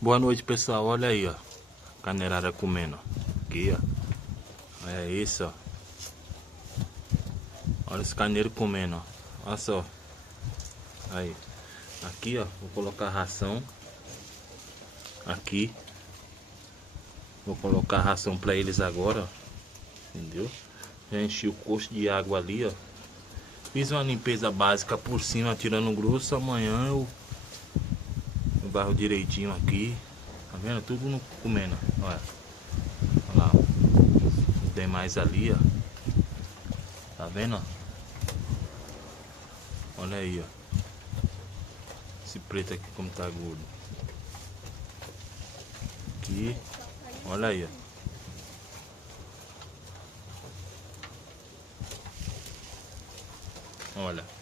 Boa noite, pessoal. Olha aí, ó. Caneirada comendo. Aqui, ó. Olha isso, ó. Olha os carneiros comendo, ó. Olha só. Aí. Aqui, ó. Vou colocar ração. Aqui. Vou colocar ração pra eles agora, ó. Entendeu? Já enchi o coxo de água ali, ó. Fiz uma limpeza básica por cima, tirando o grosso. Amanhã eu varro direitinho aqui. Tá vendo? Tudo no comendo. Olha. Olha lá. Tem mais ali, ó. Tá vendo? Ó? Olha aí, ó. Esse preto aqui como tá gordo. Aqui. Olha aí, ó. Olha.